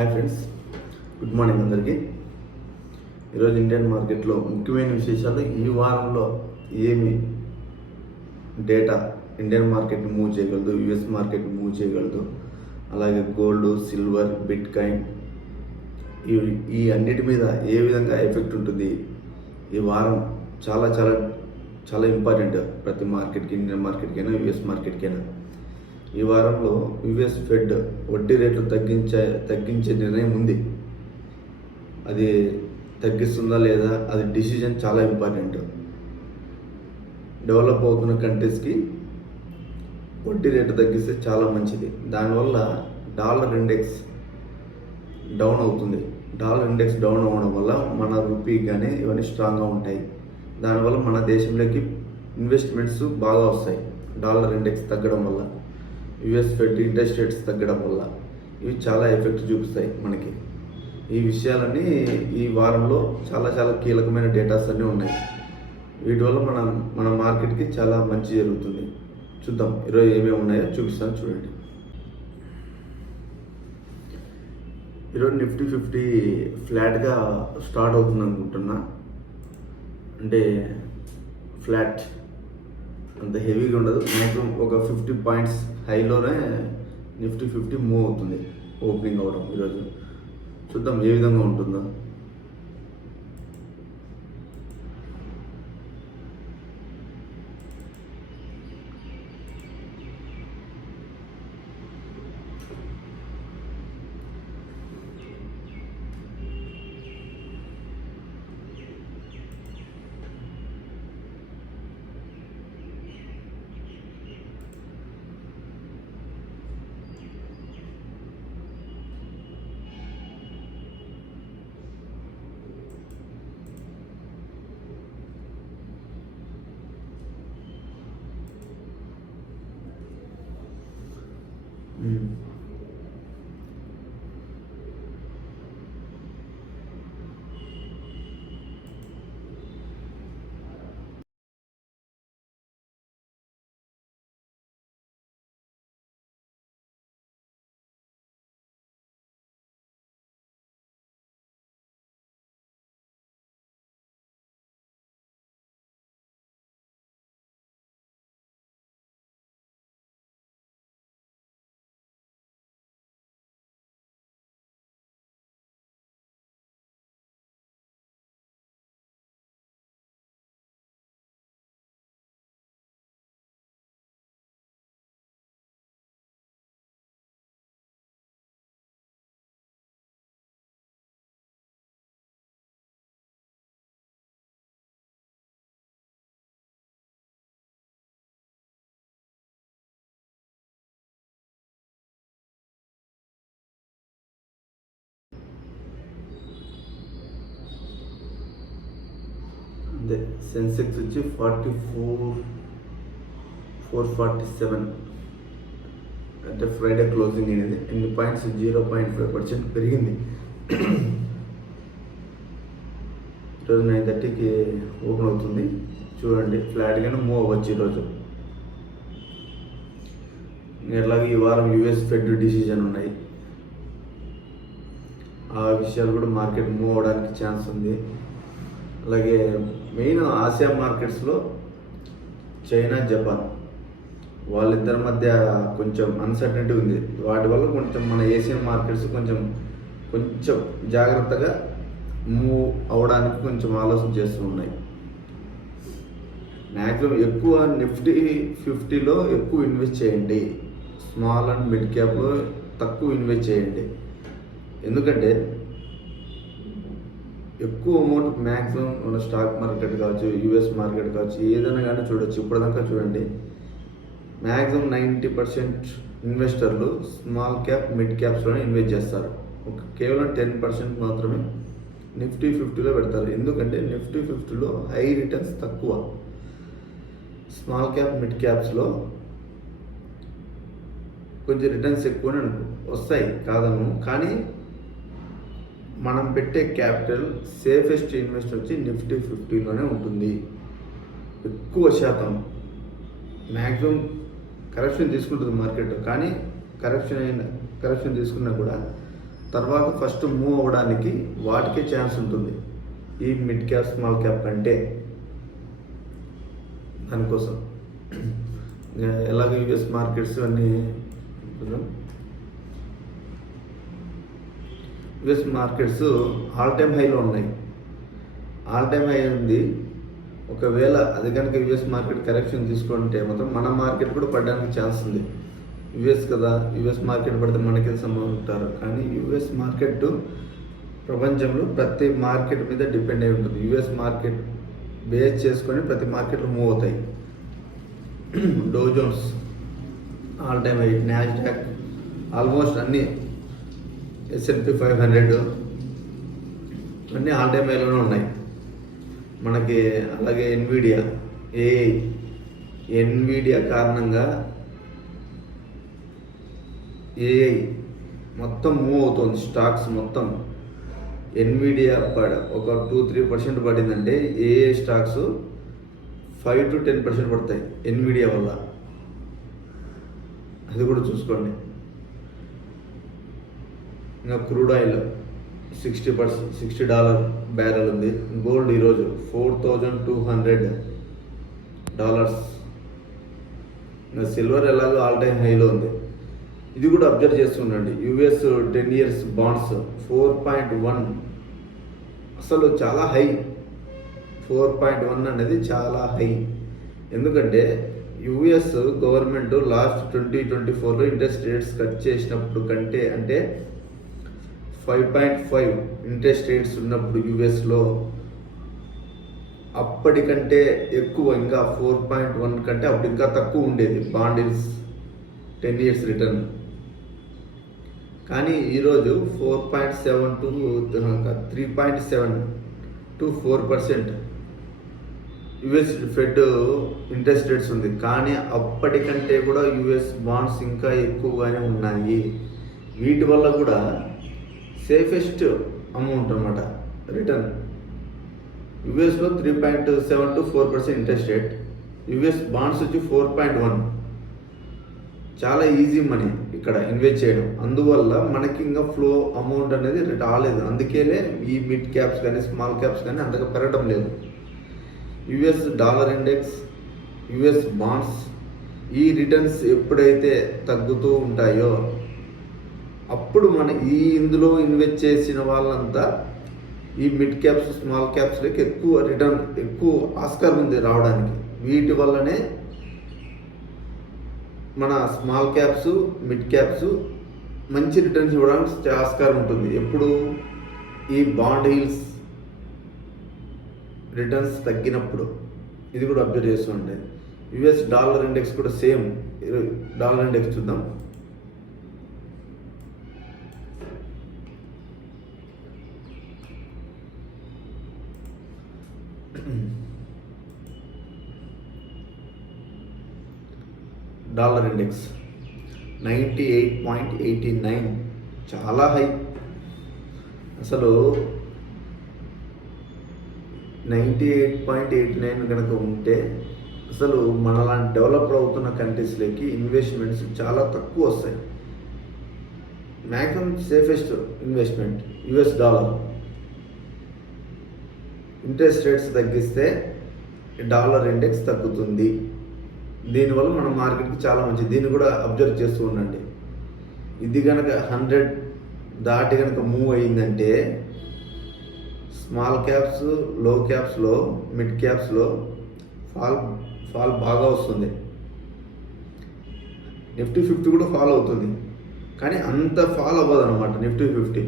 Hi friends, good morning అందరికీ. ఈరోజు Indian మార్కెట్లో ముఖ్యమైన విశేషాలు, ఈ వారంలో ఏమి డేటా ఇండియన్ మార్కెట్ని మూవ్ చేయగలదు, యుఎస్ మార్కెట్ని మూవ్ చేయగలదు, అలాగే గోల్డ్, సిల్వర్, బిట్ కాయిన్ ఈ అన్నిటి మీద ఏ విధంగా ఎఫెక్ట్ ఉంటుంది ఈ వారం చాలా చాలా చాలా ఇంపార్టెంట్ ప్రతి మార్కెట్కి, ఇండియన్ మార్కెట్కైనా యుఎస్ మార్కెట్కైనా. ఈ వారంలో యుఎస్ ఫెడ్ వడ్డీ రేట్లు తగ్గించే నిర్ణయం ఉంది. అది తగ్గిస్తుందా లేదా, అది డిసిజన్ చాలా ఇంపార్టెంట్. డెవలప్ అవుతున్న కంట్రీస్కి వడ్డీ రేటు తగ్గిస్తే చాలా మంచిది. దానివల్ల డాలర్ ఇండెక్స్ డౌన్ అవుతుంది. డాలర్ ఇండెక్స్ డౌన్ అవ్వడం వల్ల మన రూపీ కానీ ఇవన్నీ స్ట్రాంగ్గా ఉంటాయి. దానివల్ల మన దేశంలోకి ఇన్వెస్ట్మెంట్స్ బాగా వస్తాయి. డాలర్ ఇండెక్స్ తగ్గడం వల్ల, యుఎస్ ఫెడ్ ఇంట్రెస్ట్ రేట్స్ తగ్గడం వల్ల ఇవి చాలా ఎఫెక్ట్ చూపిస్తాయి మనకి. ఈ విషయాలన్నీ ఈ వారంలో చాలా చాలా కీలకమైన డేటాస్ అన్నీ ఉన్నాయి. వీటి వల్ల మన మార్కెట్కి చాలా మంచి జరుగుతుంది. చూద్దాం ఈరోజు ఏమేమి ఉన్నాయో చూపిస్తాను, చూడండి. ఈరోజు నిఫ్టీ 50 ఫ్లాట్గా స్టార్ట్ అవుతుంది అనుకుంటున్నా. అంటే ఫ్లాట్ అంత హెవీగా ఉండదు. మ్యాక్సిమం ఒక 50 పాయింట్స్ హైలోనే నిఫ్టీ 50 మూవ్ అవుతుంది ఓపెనింగ్ అవ్వడం. ఈరోజు చూద్దాం ఏ విధంగా ఉంటుందో. అదే సెన్సెక్స్ వచ్చి 447 అంటే ఫ్రైడే క్లోజింగ్ అనేది ఎన్ని పాయింట్స్ 0.5% పెరిగింది. ఈరోజు 9:30కి ఓపెన్ అవుతుంది. చూడండి, ఫ్లాట్గానే మూవ్ అవ్వచ్చు ఈరోజు. ఎట్లాగే ఈ వారం యుఎస్ ఫెడ్ డిసిజన్ ఉన్నాయి. ఆ విషయాలు కూడా మార్కెట్ మూవ్ అవ్వడానికి ఛాన్స్ ఉంది. అలాగే మెయిన్ ఆసియా మార్కెట్స్లో చైనా, జపాన్ వాళ్ళిద్దరి మధ్య కొంచెం అన్సర్టనిటీ ఉంది. వాటి వల్ల కొంచెం మన ఏషియన్ మార్కెట్స్ కొంచెం జాగ్రత్తగా మూవ్ అవ్వడానికి కొంచెం ఆలోచన చేస్తూ ఉన్నాయి. మ్యాక్సిమం ఎక్కువ నిఫ్టీ 50లో ఎక్కువ ఇన్వెస్ట్ చేయండి. స్మాల్ అండ్ మిడ్ క్యాప్లో తక్కువ ఇన్వెస్ట్ చేయండి. ఎందుకంటే ఎక్కువ అమౌంట్ మ్యాక్సిమం మన స్టాక్ మార్కెట్ కావచ్చు, యుఎస్ మార్కెట్ కావచ్చు, ఏదైనా కానీ చూడొచ్చు. ఇప్పటిదాకా చూడండి, మ్యాక్సిమం 90% ఇన్వెస్టర్లు స్మాల్ క్యాప్, మిడ్ క్యాప్స్లోనే ఇన్వెస్ట్ చేస్తారు. కేవలం 10% మాత్రమే నిఫ్టీ 50లో పెడతారు. ఎందుకంటే నిఫ్టీ 50లో హై రిటర్న్స్ తక్కువ. స్మాల్ క్యాప్, మిడ్ క్యాప్స్లో కొంచెం రిటర్న్స్ ఎక్కువనే వస్తాయి, కాదను. కానీ మనం పెట్టే క్యాపిటల్ సేఫెస్ట్ ఇన్వెస్ట్ వచ్చి నిఫ్టీ 50లోనే ఉంటుంది. ఎక్కువ శాతం మ్యాక్సిమం కరెక్షన్ తీసుకుంటుంది మార్కెట్. కానీ కరెక్షన్ తీసుకున్నా కూడా తర్వాత ఫస్ట్ మూవ్ అవ్వడానికి వాటికే ఛాన్స్ ఉంటుంది ఈ మిడ్ క్యాప్ స్మాల్ క్యాప్ కంటే. దానికోసం ఎలాగ యూఎస్ మార్కెట్స్ అన్నీ యుఎస్ మార్కెట్స్ ఆల్ టైమ్ హైలో ఉన్నాయి. ఆల్ టైమ్ హై ఉంది. ఒకవేళ అది కనుక యుఎస్ మార్కెట్ కరెక్షన్ తీసుకుంటే మాత్రం మన మార్కెట్ కూడా పడడానికి ఛాన్స్ ఉంది. యుఎస్ కదా, యుఎస్ మార్కెట్ పడితే మనకి సంబంధం ఉంటారు. కానీ యుఎస్ మార్కెట్ ప్రపంచంలో ప్రతి మార్కెట్ మీద డిపెండ్ అయి ఉంటుంది. యుఎస్ మార్కెట్ బేస్ చేసుకొని ప్రతి మార్కెట్లో మూవ్ అవుతాయి. Dow Jones all time high, Nasdaq almost అన్నీ, S&P 500 అన్నీ ఆల్ టైమ్ హైలోనే ఉన్నాయి మనకి. అలాగే ఎన్విడియా కారణంగా ఏఐ మొత్తం మూవ్ అవుతుంది. స్టాక్స్ మొత్తం ఎన్విడియా ఒక 2-3% పడిందంటే ఏఐ స్టాక్స్ 5-10% పడతాయి ఎన్విడియా వల్ల. అది కూడా చూసుకోండి. ఇంకా క్రూడ్ ఆయిల్ $60 బ్యారెల్ ఉంది. గోల్డ్ ఈరోజు $4,200. ఇంకా సిల్వర్ ఎలాగో ఆల్ టైమ్ హైలో ఉంది. ఇది కూడా అబ్జర్వ్ చేస్తుండండి. యుఎస్ 10 years బాండ్స్ 4.1 అసలు చాలా హై. 4.1 అనేది చాలా హై. ఎందుకంటే యుఎస్ గవర్నమెంట్ లాస్ట్ 2024లో ఇంట్రెస్ట్ రేట్స్ కట్ చేసినప్పుడు కంటే, అంటే 5.5 ఇంట్రెస్ట్ రేట్స్ ఉన్నప్పుడు యుఎస్లో అప్పటికంటే ఎక్కువ, ఇంకా 4.1 కంటే అప్పుడు ఇంకా తక్కువ ఉండేది బాండ్ ఇల్స్ 10 years రిటర్న్. కానీ ఈరోజు 4.7 to 3.7 to 4% US fed interest rates ఉంది. కానీ అప్పటికంటే కూడా యుఎస్ బాండ్స్ ఇంకా ఎక్కువగానే ఉన్నాయి. వీటి వల్ల కూడా సేఫెస్ట్ అమౌంట్ అన్నమాట రిటర్న్. యుఎస్లో 3.7 to 4% interest rate, US bonds వచ్చి 4.1. చాలా ఈజీ మనీ ఇక్కడ ఇన్వెస్ట్ చేయడం. అందువల్ల మనకి ఇంకా ఫ్లో అమౌంట్ అనేది రాలేదు. అందుకేనే ఈ మిడ్ క్యాప్స్ కానీ స్మాల్ క్యాప్స్ కానీ అంతగా పెరగడం లేదు. US dollar index, US bonds ఈ రిటర్న్స్ ఎప్పుడైతే తగ్గుతూ ఉంటాయో అప్పుడు మన ఇందులో ఇన్వెస్ట్ చేసిన వాళ్ళంతా ఈ మిడ్ క్యాప్స్ స్మాల్ క్యాప్స్లోకి ఎక్కువ ఆస్కారం ఉంది రావడానికి. వీటి వల్లనే మన స్మాల్ క్యాప్స్ మిడ్ క్యాప్స్ మంచి రిటర్న్స్ ఇవ్వడానికి ఆస్కారం ఉంటుంది. ఎప్పుడు ఈ బాండ్ హీల్స్ రిటర్న్స్ తగ్గినప్పుడు. ఇది కూడా అబ్జర్వ్ చేస్తూ ఉంటాయి. యుఎస్ డాలర్ ఇండెక్స్ కూడా సేమ్. డాలర్ ఇండెక్స్ చూద్దాం. డాలర్ ఇండెక్స్ 98.89 చాలా హై. అసలు 98.89 కనుక ఉంటే అసలు మనలాంటి డెవలప్ అవుతున్న కంట్రీస్లోకి ఇన్వెస్ట్మెంట్స్ చాలా తక్కువ వస్తాయి. Maximum safest investment US dollar. Interest rates తగ్గిస్తే డాలర్ ఇండెక్స్ తగ్గుతుంది. దీనివల్ల మన మార్కెట్కి చాలా మంచిది. దీన్ని కూడా అబ్జర్వ్ చేస్తూ ఉండండి. ఇది కనుక 100 దాటి కనుక మూవ్ అయ్యిందంటే స్మాల్ క్యాప్స్, లో క్యాప్స్లో, మిడ్ క్యాప్స్లో ఫాల్ బాగా వస్తుంది. నిఫ్టీ 50 కూడా ఫాల్ అవుతుంది. కానీ అంత ఫాల్ అవ్వదు అనమాట. నిఫ్టీ 50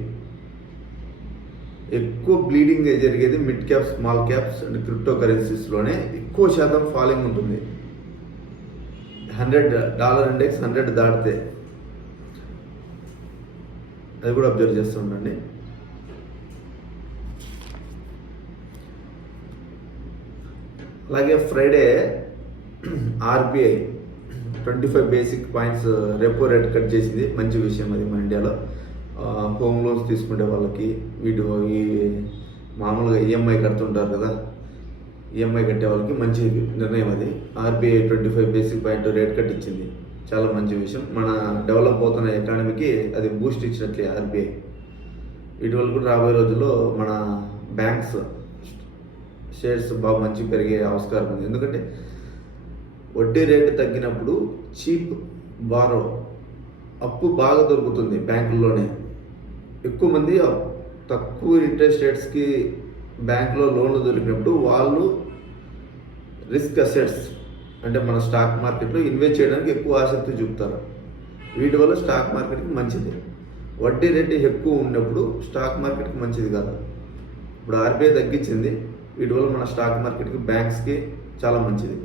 ఎక్కువ బ్లీడింగ్ జరిగేది mid caps, small caps and crypto కరెన్సీస్లోనే ఎక్కువ శాతం ఫాలింగ్ ఉంటుంది. $100 ఇండెక్స్ 100 దాటితే అది కూడా అబ్జర్వ్ చేస్తూ ఉండండి. అలాగే Friday RBI 25 basic points repo rate cut చేసింది. మంచి విషయం అది మన ఇండియాలో. హోమ్ లోన్స్ తీసుకునే వాళ్ళకి, ఈ మామూలుగా ఈఎంఐ కడుతుంటారు కదా, ఈఎంఐ కట్టే వాళ్ళకి మంచి నిర్ణయం అది. RBI 25 basic point rate cut ఇచ్చింది. చాలా మంచి విషయం. మన డెవలప్ అవుతున్న ఎకానమీకి అది బూస్ట్ ఇచ్చినట్లే ఆర్బీఐ. వీటి వల్ల కూడా రాబోయే రోజుల్లో మన బ్యాంక్స్ షేర్స్ బాగా మంచి పెరిగే ఆస్కారం ఉంది. ఎందుకంటే వడ్డీ రేటు తగ్గినప్పుడు చీప్ బారో అప్పు బాగా దొరుకుతుంది బ్యాంకుల్లోనే. ఎక్కువ మంది తక్కువ ఇంట్రెస్ట్ రేట్స్కి బ్యాంకులో లోన్లు దొరికినప్పుడు వాళ్ళు రిస్క్ అసెట్స్ అంటే మన స్టాక్ మార్కెట్లో ఇన్వెస్ట్ చేయడానికి ఎక్కువ ఆసక్తి చూపుతారు. వీటి వల్ల స్టాక్ మార్కెట్కి మంచిది. వడ్డీ రేటు ఎక్కువ ఉన్నప్పుడు స్టాక్ మార్కెట్కి మంచిది కాదు. ఇప్పుడు ఆర్బీఐ తగ్గించింది. వీటి వల్ల మన స్టాక్ మార్కెట్కి బ్యాంక్స్కి చాలా మంచిది.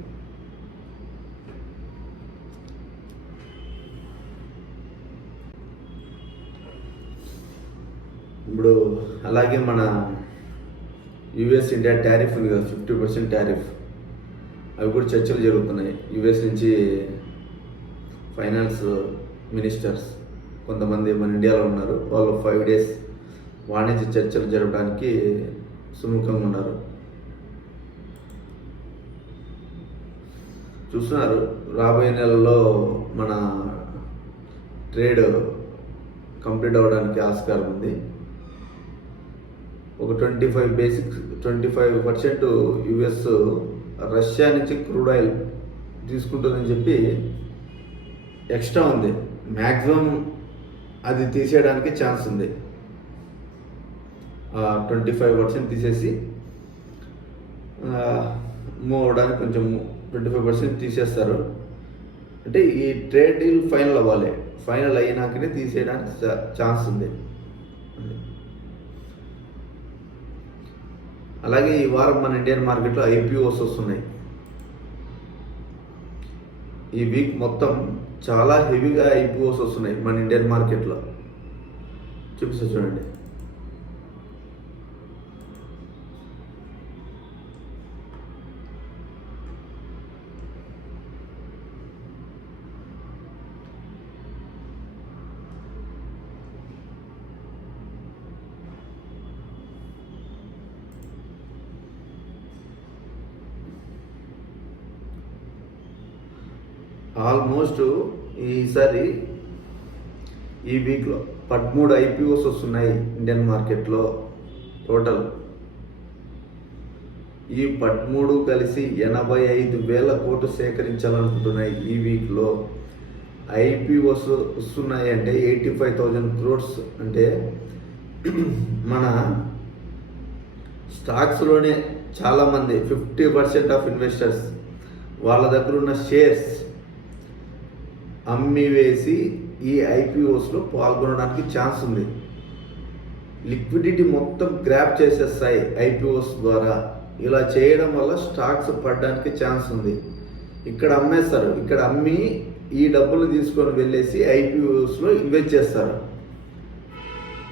ఇప్పుడు అలాగే మన యుఎస్ ఇండియా టారిఫ్ ఉంది కదా, 50% టారిఫ్. అవి కూడా చర్చలు జరుగుతున్నాయి. యుఎస్ నుంచి ఫైనాన్స్ మినిస్టర్స్ కొంతమంది మన ఇండియాలో ఉన్నారు. వాళ్ళు 5 days వాణిజ్య చర్చలు జరపడానికి సుముఖంగా ఉన్నారు. చూస్తున్నారు రాబోయే నెలలో మన ట్రేడ్ కంప్లీట్ అవ్వడానికి ఆస్కారం ఉంది. ఒక 25% యుఎస్ రష్యా నుంచి క్రూడ్ ఆయిల్ తీసుకుంటుందని చెప్పి ఎక్స్ట్రా ఉంది. మ్యాక్సిమం అది తీసేయడానికి ఛాన్స్ ఉంది. 25% తీసేసి మూవ్ అవ్వడానికి కొంచెం 25% తీసేస్తారు. అంటే ఈ ట్రేడ్ డీల్ ఫైనల్ అవ్వాలి. ఫైనల్ అయినాకనే తీసేయడానికి ఛాన్స్ ఉంది. అలాగే ఈ వారం మన ఇండియన్ మార్కెట్లో ఐపీఓస్ వస్తున్నాయి. ఈ వీక్ మొత్తం చాలా హెవీగా ఐపీఓస్ వస్తున్నాయి మన ఇండియన్ మార్కెట్లో. చూపిస్తా చూడండి. ఆల్మోస్ట్ ఈసారి ఈ వీక్లో 13 ఐపీఓస్ వస్తున్నాయి ఇండియన్ మార్కెట్లో. టోటల్ ఈ 13 కలిసి 85,000 కోట్లు సేకరించాలనుకుంటున్నాయి. ఈ వీక్లో ఐపీఓస్ వస్తున్నాయి అంటే 85,000 crores. అంటే మన స్టాక్స్లోనే చాలామంది 50% ఆఫ్ ఇన్వెస్టర్స్ వాళ్ళ దగ్గర ఉన్న షేర్స్ అమ్మి వేసి ఈ ఐపీఓస్లో పాల్గొనడానికి ఛాన్స్ ఉంది. లిక్విడిటీ మొత్తం గ్రాప్ చేసేస్తాయి ఐపీఓస్ ద్వారా. ఇలా చేయడం వల్ల స్టాక్స్ పడడానికి ఛాన్స్ ఉంది. ఇక్కడ అమ్మేస్తారు. ఇక్కడ అమ్మి ఈ డబ్బులు తీసుకొని వెళ్ళేసి ఐపీఓస్లో ఇన్వెస్ట్ చేస్తారు.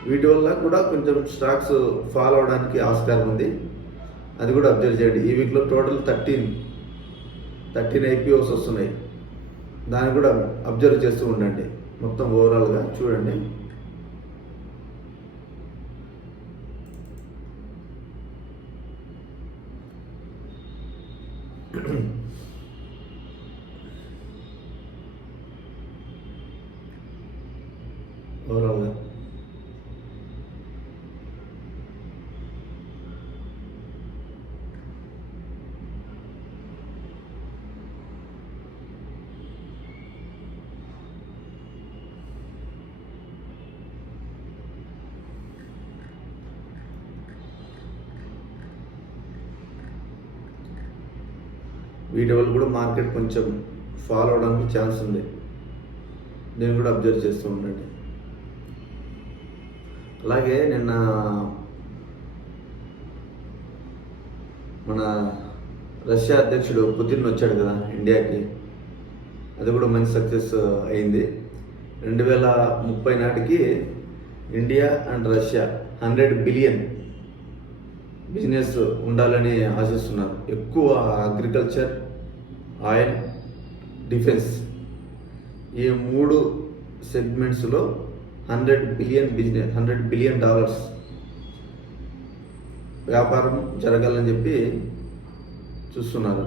వీటి వల్ల కూడా కొంచెం స్టాక్స్ ఫాలో అవడానికి ఆస్కారం ఉంది. అది కూడా అబ్జర్వ్ చేయండి. ఈ వీక్లో టోటల్ 13 ఐపీఓస్ వస్తున్నాయి. దాన్ని కూడా అబ్జర్వ్ చేస్తూ ఉండండి. మొత్తం ఓవరాల్గా చూడండి. ఓవరాల్గా వీటి వల్ల కూడా మార్కెట్ కొంచెం ఫాలో అవడానికి ఛాన్స్ ఉంది. దీన్ని కూడా అబ్జర్వ్ చేస్తూ ఉండండి. అలాగే నిన్న మన రష్యా అధ్యక్షుడు పుతిన్ వచ్చాడు కదా ఇండియాకి. అది కూడా మంచి సక్సెస్ అయింది. 2030 నాటికి India and Russia 100 billion business ఉండాలని ఆశిస్తున్నారు. ఎక్కువ అగ్రికల్చర్, ఆయిల్, డిఫెన్స్ ఈ 3 సెగ్మెంట్స్లో 100 బిలియన్ బిజినెస్, $100 బిలియన్ వ్యాపారం జరగాలని చెప్పి చూస్తున్నారు.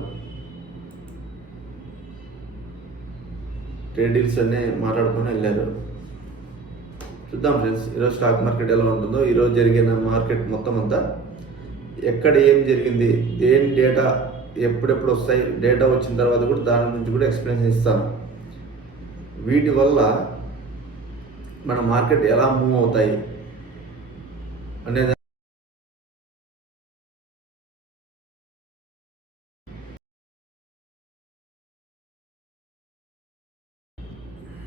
ట్రేడ్ డీల్స్ అన్నీ మాట్లాడుకొని వెళ్ళారు. చూద్దాం ఫ్రెండ్స్, ఈరోజు స్టాక్ మార్కెట్ ఎలా ఉంటుందో, ఈరోజు జరిగిన మార్కెట్ మొత్తం అంతా ఎక్కడ ఏం జరిగింది, దేని డేటా ఎప్పుడెప్పుడు వస్తాయి, డేటా వచ్చిన తర్వాత కూడా దాని గురించి కూడా ఎక్స్ప్లెనేషన్ ఇస్తాను. వీటి వల్ల మన మార్కెట్ ఎలా మూవ్ అవుతాయి అనేది